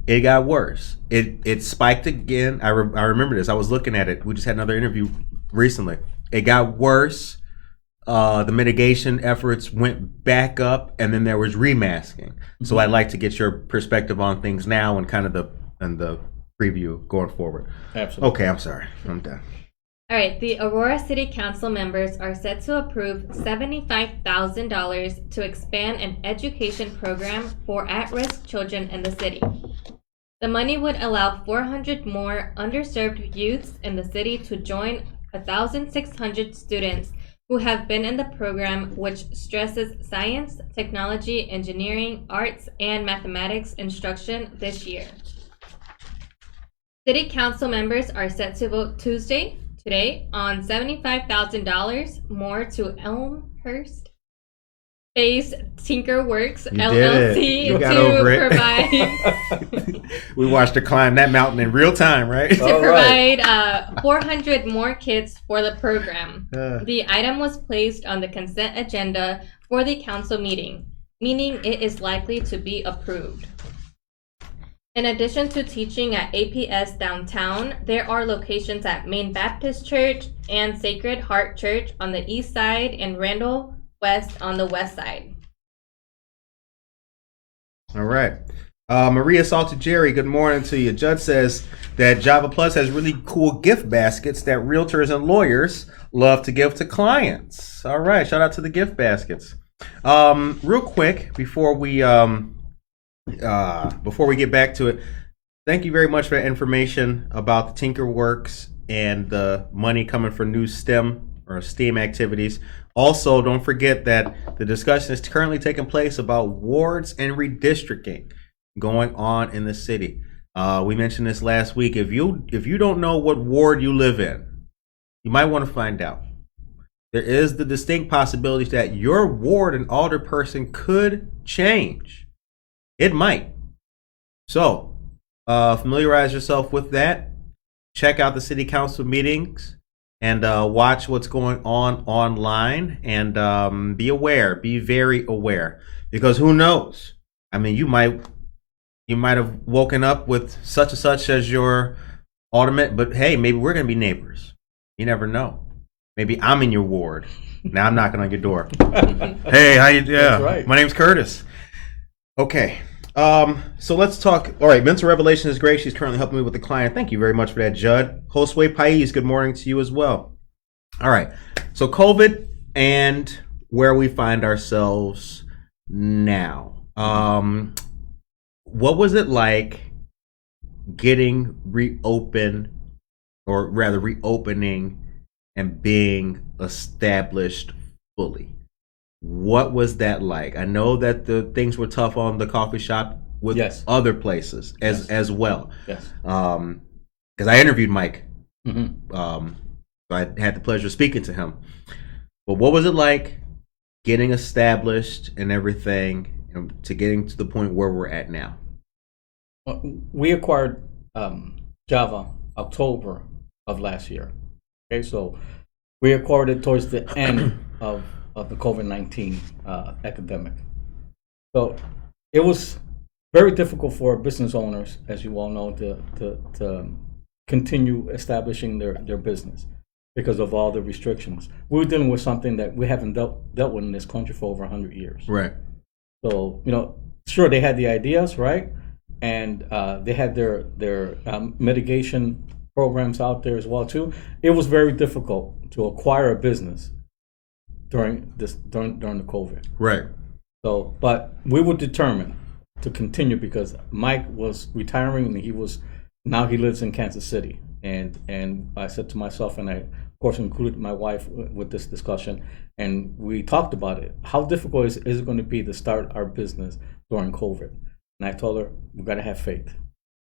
It got worse. It spiked again. I remember this. I was looking at it. We just had another interview recently. It got worse. The mitigation efforts went back up, and then there was remasking. So I'd like to get your perspective on things now and kind of the preview going forward. Absolutely. Okay, I'm sorry. I'm done. All right, the Aurora City Council members are set to approve $75,000 to expand an education program for at-risk children in the city. The money would allow 400 more underserved youths in the city to join 1,600 students who have been in the program, which stresses science, technology, engineering, arts, and mathematics instruction this year. City Council members are set to vote today on $75,000 more to Elmhurst-based Tinkerworks LLC to provide. We watched her climb that mountain in real time, right? to provide 400 more kits for the program. The item was placed on the consent agenda for the council meeting, meaning it is likely to be approved. In addition to teaching at APS downtown, there are locations at Main Baptist Church and Sacred Heart Church on the east side and Randall West on the west side. All right. Maria Salted Jerry, good morning to you. Judd says that Java Plus has really cool gift baskets that realtors and lawyers love to give to clients. All right. Shout out to the gift baskets. Real quick, before we get back to it, thank you very much for that information about the TinkerWorks and the money coming for new STEM or STEAM activities. Also, don't forget that the discussion is currently taking place about wards and redistricting going on in the city. We mentioned this last week. If you don't know what ward you live in, you might want to find out. There is the distinct possibility that your ward and alderperson could change. It might. So, familiarize yourself with that. Check out the city council meetings and watch what's going on online, and be aware. Be very aware, because who knows? I mean, you might have woken up with such and such as your alderman, but hey, maybe we're gonna be neighbors. You never know. Maybe I'm in your ward. Now I'm knocking on your door. Hey, how you? Yeah, that's right. My name's Curtis. Okay. So let's talk. All right, Mental Revelation is great. She's currently helping me with the client. Thank you very much for that, Judd. Josue Pais, good morning to you as well. All right. So COVID and where we find ourselves now. What was it like getting reopened or rather reopening and being established fully. What was that like? I know that the things were tough on the coffee shop with other places as well. Yes. Because I interviewed Mike. Mm-hmm. So I had the pleasure of speaking to him. But what was it like getting established and everything, and to getting to the point where we're at now? We acquired Java October of last year. Okay, so we acquired it towards the end of the COVID-19 epidemic. So it was very difficult for business owners, as you all know, to continue establishing their business because of all the restrictions. We were dealing with something that we haven't dealt with in this country for over 100 years. Right. So, sure, they had the ideas, right? And they had their mitigation programs out there as well too. It was very difficult to acquire a business during the COVID. Right. So, but we were determined to continue because Mike was retiring and now he lives in Kansas City. And I said to myself, and I of course included my wife with this discussion, and we talked about it. How difficult is it going to be to start our business during COVID? And I told her, we got to have faith,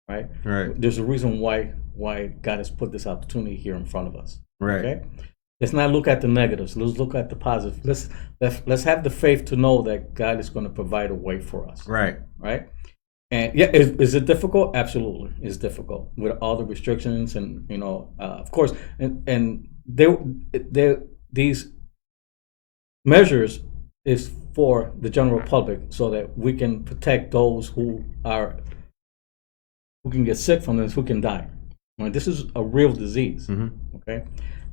right? Right. There's a reason why God has put this opportunity here in front of us. Right. Okay. Let's not look at the negatives. Let's look at the positives. Let's have the faith to know that God is going to provide a way for us. Right. Right. And yeah, is it difficult? Absolutely, it's difficult with all the restrictions and of course, and these measures is for the general public so that we can protect those who can get sick from this, who can die. I mean, this is a real disease. Mm-hmm. Okay.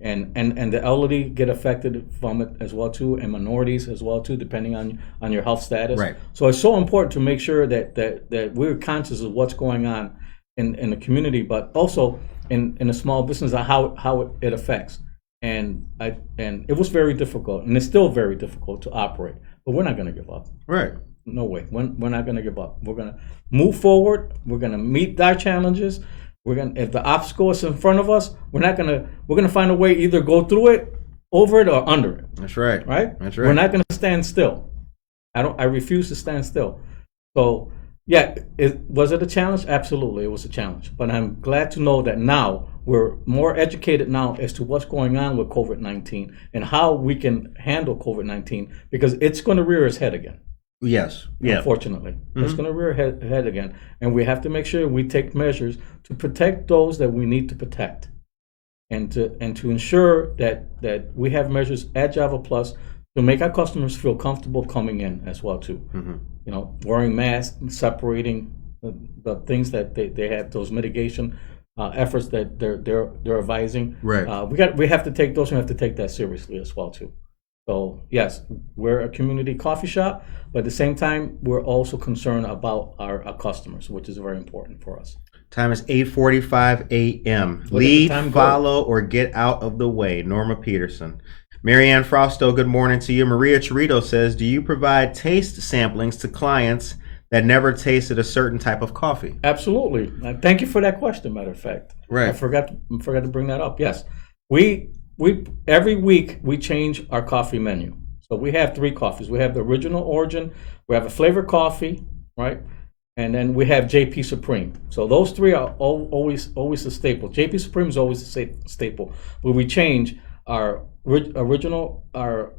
And the elderly get affected from it as well too, and minorities as well too, depending on your health status. Right. So it's so important to make sure that we're conscious of what's going on in the community, but also in a small business, how it affects. And it was very difficult, and it's still very difficult to operate. But we're not going to give up. Right. No way. We're not going to give up. We're going to move forward. We're going to meet our challenges. If the obstacle is in front of us, we're gonna find a way, either go through it, over it, or under it. That's right. Right? That's right. We're not gonna stand still. I refuse to stand still. So yeah, was it a challenge? Absolutely, it was a challenge. But I'm glad to know that now we're more educated now as to what's going on with COVID-19 and how we can handle COVID-19, because it's going to rear its head again. Yes. Yeah. Unfortunately, Mm-hmm. It's going to rear head again, and we have to make sure we take measures to protect those that we need to protect, and to ensure that we have measures at Java Plus to make our customers feel comfortable coming in as well too. Mm-hmm. Wearing masks, separating the things that they have, those mitigation efforts that they're advising. Right. We have to take those. We have to take that seriously as well too. So yes, we're a community coffee shop, but at the same time, we're also concerned about our customers, which is very important for us. Time is 8:45 a.m. Look at the Lead, time follow, or get out of the way. Norma Peterson. Marianne Frosto, good morning to you. Maria Chirito says, do you provide taste samplings to clients that never tasted a certain type of coffee? Absolutely. Thank you for that question, matter of fact. Right. I forgot to bring that up. Yes. We every week we change our coffee menu. So we have 3 coffees. We have the original origin, we have a flavored coffee, right? And then we have JP Supreme. So those 3 are always a staple. JP Supreme is always a staple. But we change our original, our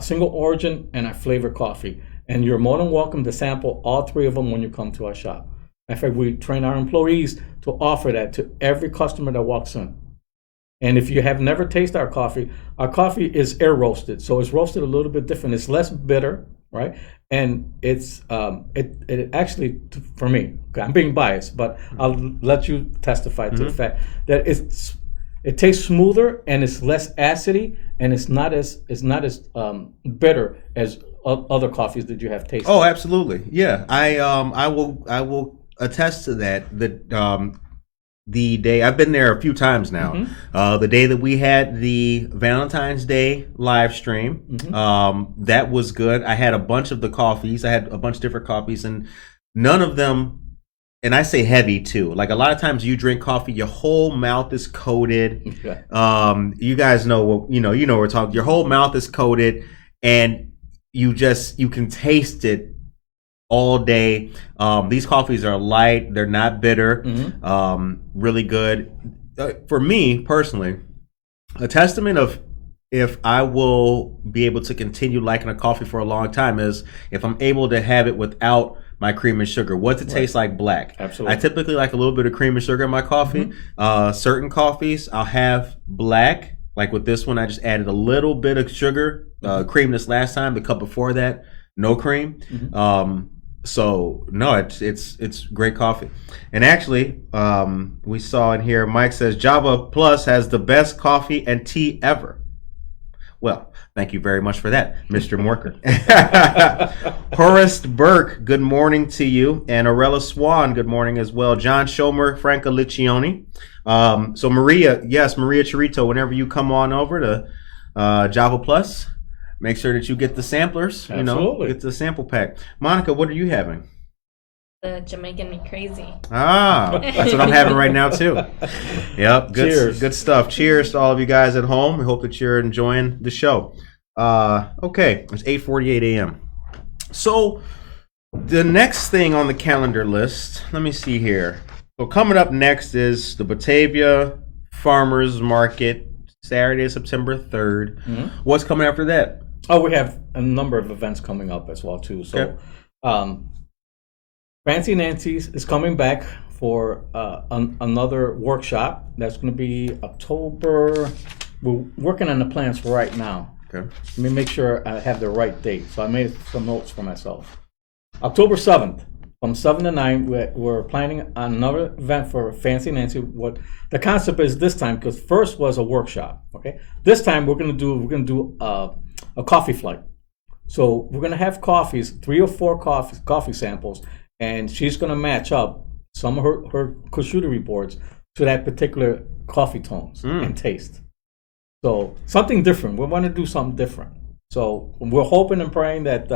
single origin, and our flavored coffee. And you're more than welcome to sample all 3 of them when you come to our shop. In fact, we train our employees to offer that to every customer that walks in. And if you have never tasted our coffee is air roasted. So it's roasted a little bit different. It's less bitter, right? And it's it actually, for me, I'm being biased, but I'll let you testify to the fact that it tastes smoother and it's less acidy, and it's not as bitter as other coffees that you have tasted. Oh, absolutely. Yeah. I will attest to that. The day, I've been there a few times now. The day that we had the Valentine's Day live stream, that was good. I had a bunch of the coffees. I had a bunch of different coffees, and none of them and I say heavy too. Like a lot of times you drink coffee, your whole mouth is coated. Yeah. You guys know what you know we're talking. Your whole mouth is coated, and you can taste it all day. These coffees are light; they're not bitter. Really good. For me personally, a testament of if I will be able to continue liking a coffee for a long time is if I'm able to have it without my cream and sugar. What's it taste like black? Absolutely. I typically like a little bit of cream and sugar in my coffee. Certain coffees I'll have black. Like with this one, I just added a little bit of sugar, cream this last time. The cup before that, no cream. So no, it's great coffee. And actually, we saw in here, Mike says Java Plus has the best coffee and tea ever. Well, thank you very much for that, Mr. Morker. Horace Burke, good morning to you. And Arella Swan, good morning as well. John Schomer, Franca Liccioni. So Maria Chirito, whenever you come on over to Java Plus, make sure that you get the samplers. Absolutely. Get the sample pack. Monica, what are you having? The Jamaican Me Crazy. That's what I'm having right now too. Yep, Cheers. Good stuff. Cheers to all of you guys at home. We hope that you're enjoying the show. Okay, it's 8:48 a.m. So the next thing on the calendar list, let me see here. So coming up next is the Batavia Farmers Market, Saturday, September 3rd. What's coming after that? Oh, we have a number of events coming up as well too. So, Fancy Nancy's is coming back for another workshop. That's going to be October. We're working on the plans right now. Okay. Let me make sure I have the right date. So I made some notes for myself. October 7th, from 7 to 9, we're planning on another event for Fancy Nancy. What the concept is this time, because first was a workshop. Okay, this time we're gonna do a coffee flight. So we're gonna have coffees, 3 or 4 coffee samples, and she's gonna match up some of her charcuterie boards to that particular coffee tones and taste. So something different. We want to do something different. So we're hoping and praying that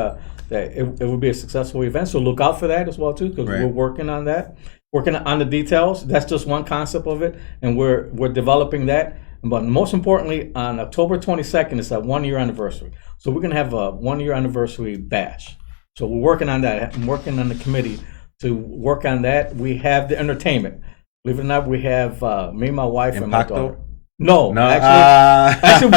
it will be a successful event. So look out for that as well too, because we're working on that, working on the details. That's just one concept of it, and we're developing that. But most importantly, on October 22nd, it's a 1-year anniversary. So we're gonna have a 1-year anniversary bash. So we're working on that. I'm working on the committee to work on that. We have the entertainment. Believe it or not, we have me, my wife, and my daughter. No, actually,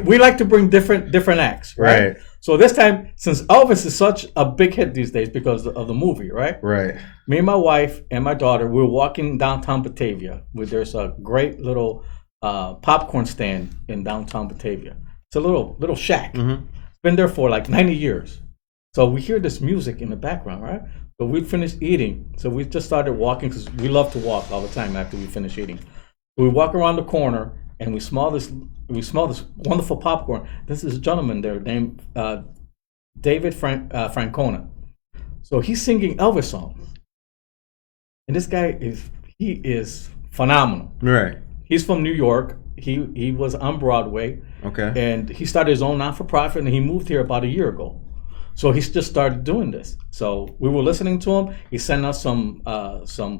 we like to bring different acts, right? So this time, since Elvis is such a big hit these days because of the movie, right? Right. Me and my wife and my daughter, we're walking downtown Batavia. There's a great little popcorn stand in downtown Batavia. It's a little shack. It's been there for like 90 years. So we hear this music in the background, right? So we finished eating. So we just started walking because we love to walk all the time after we finish eating. We walk around the corner and we smell this wonderful popcorn. This is a gentleman there named David Francona. So he's singing Elvis songs. And this guy is phenomenal. Right. He's from New York. He was on Broadway. Okay. And he started his own not-for-profit, and he moved here about a year ago. So he's just started doing this. So we were listening to him. He sent us some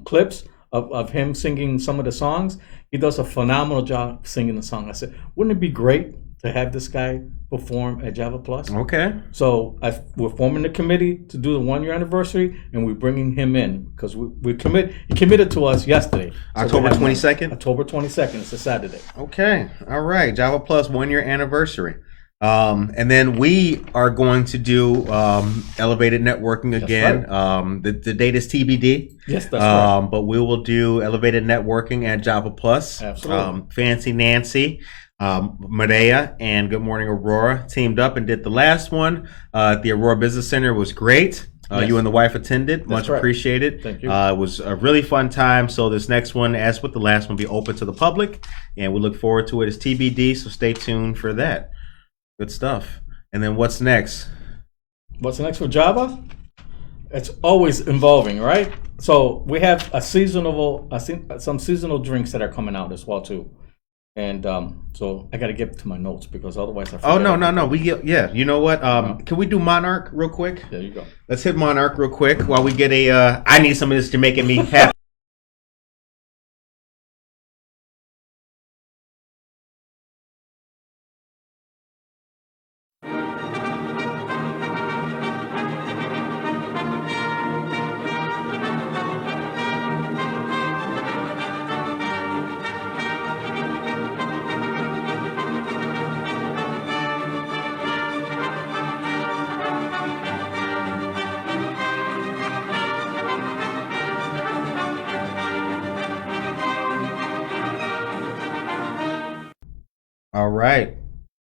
clips of him singing some of the songs. He does a phenomenal job singing the song. I said, wouldn't it be great to have this guy perform at Java Plus? Okay. So we're forming the committee to do the 1-year anniversary, and we're bringing him in because he committed to us yesterday. October 22nd? October 22nd. It's a Saturday. Okay. All right. Java Plus 1-year anniversary. And then we are going to do elevated networking again. Right. The date is TBD. Yes, that's right. But we will do elevated networking at Java Plus. Absolutely. Fancy Nancy, Medea, and Good Morning Aurora teamed up and did the last one at the Aurora Business Center. It was great. Yes. You and the wife attended. Much appreciated. Thank you. It was a really fun time. So this next one, as with the last one, will be open to the public, and we look forward to it. It's TBD, so stay tuned for that. Good stuff. And then what's next? What's next for Java? It's always evolving, right? So we have some seasonal drinks that are coming out as well too. And so I got to get to my notes because otherwise I forget. Oh, no. You know what? Can we do Monarch real quick? There you go. Let's hit Monarch real quick while we get I need some of this to make me happy.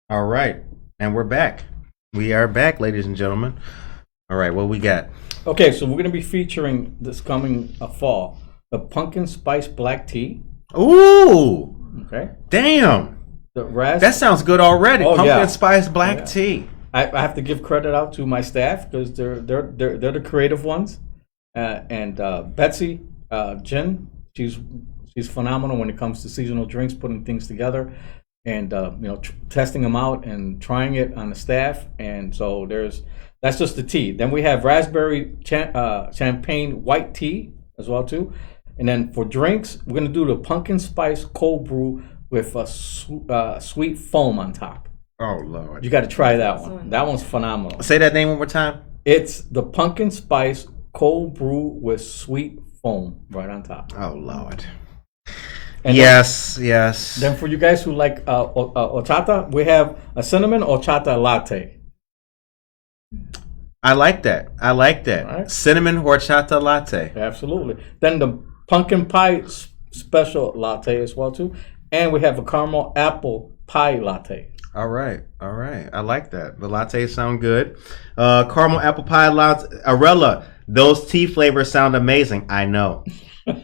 All right. And we're back. We are back, ladies and gentlemen. All right, what we got? Okay, so we're going to be featuring this coming fall, the pumpkin spice black tea. Ooh. Okay. Damn. The that sounds good already. Oh, pumpkin spice black tea. I have to give credit out to my staff because they're the creative ones. And Betsy, Jen, she's phenomenal when it comes to seasonal drinks, putting things together. And testing them out and trying it on the staff, and so that's just the tea. Then we have raspberry champagne white tea as well too, and then for drinks we're gonna do the pumpkin spice cold brew with a sweet foam on top. Oh Lord, you got to try that one. That one's phenomenal. Say that name one more time. It's the pumpkin spice cold brew with sweet foam right on top. Oh Lord. And yes. Then for you guys who like horchata, we have a cinnamon horchata latte. I like that. Right. Cinnamon horchata latte. Absolutely. Then the pumpkin pie special latte as well too, and we have a caramel apple pie latte. All right. I like that. The lattes sound good. Caramel apple pie latte. Arella, those tea flavors sound amazing. I know.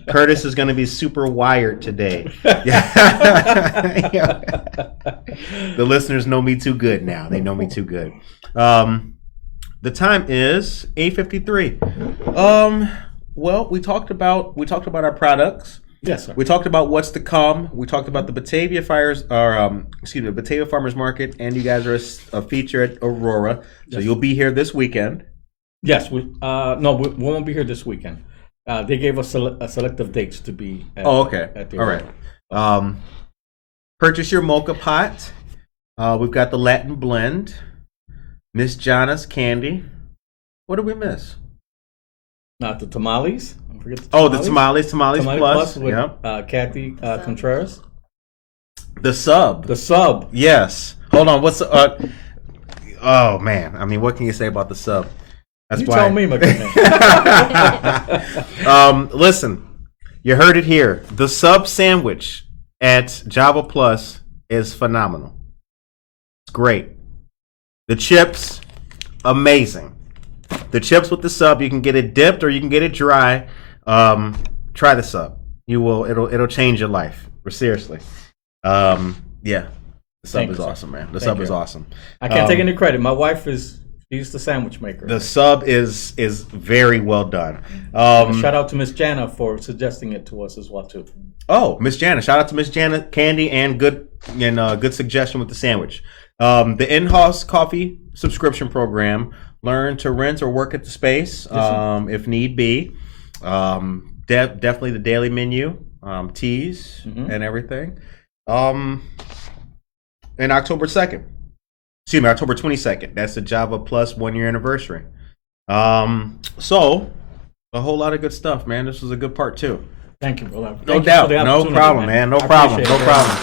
Curtis is going to be super wired today. The listeners know me too good now. They know me too good. The time is 8:53. Well, we talked about our products. Yes, sir. We talked about what's to come. We talked about the Batavia Batavia Farmers Market, and you guys are a feature at Aurora. So you'll be here this weekend. Yes, we won't be here this weekend. They gave us selective dates to be at, okay. At the All right. Purchase your mocha pot. We've got the Latin blend. Miss Jana's candy. What did we miss? Not the tamales. Don't forget the tamales. Oh, the tamales plus. With Yep. Kathy Contreras. The sub. The sub. Yes. Hold on. What's oh man. I mean, what can you say about the sub? That's you why. tell me, McKinney. Listen, you heard it here. The sub sandwich at Java Plus is phenomenal. It's great. The chips, amazing. The chips with the sub, you can get it dipped or you can get it dry. Try the sub. You will. It'll change your life. Seriously. Yeah. The sub is awesome, man. The sub is awesome. I can't take any credit. My wife she's the sandwich maker. The sub is very well done. Shout out to Miss Jana for suggesting it to us as well too. Oh, Miss Jana! Shout out to Miss Jana Candy and good suggestion with the sandwich. The in-house coffee subscription program. Learn to rent or work at the space if need be. Definitely the daily menu, teas and everything. And October 2nd. Excuse me, October 22nd. That's the Java Plus 1 year anniversary. So a whole lot of good stuff, man. This was a good part too. Thank you, brother. No doubt. No problem, man. No problem. No problem.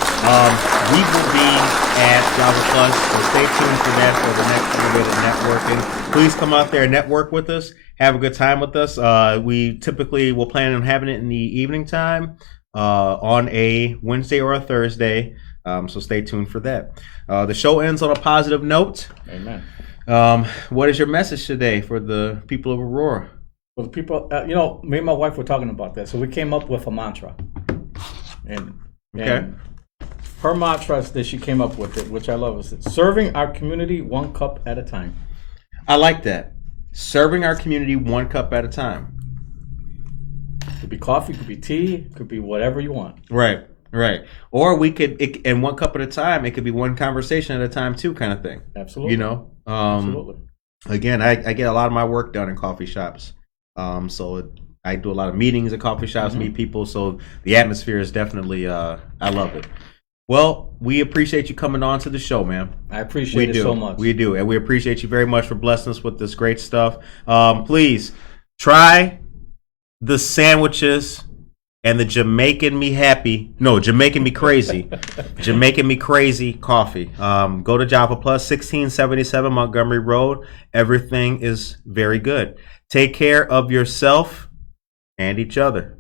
We will be at Java Plus, so stay tuned for that for the next little bit of networking. Please come out there and network with us. Have a good time with us. We typically will plan on having it in the evening time on a Wednesday or a Thursday. So stay tuned for that. The show ends on a positive note. Amen. What is your message today for the people of Aurora? For the people, me and my wife were talking about that. So we came up with a mantra. And her mantra that she came up with, which I love, is serving our community 1 cup at a time. I like that. Serving our community 1 cup at a time. Could be coffee, could be tea, could be whatever you want. Right. Right. Or we could, and one cup at a time, it could be one conversation at a time too, kind of thing. Absolutely. You know? Absolutely. Again, I get a lot of my work done in coffee shops. I do a lot of meetings at coffee shops, meet people. So the atmosphere is definitely, I love it. Well, we appreciate you coming on to the show, man. I appreciate it so much. We do. And we appreciate you very much for blessing us with this great stuff. Please try the sandwiches and the Jamaican Me Crazy. Jamaican Me Crazy coffee. Go to Java Plus, 1677 Montgomery Road. Everything is very good. Take care of yourself and each other.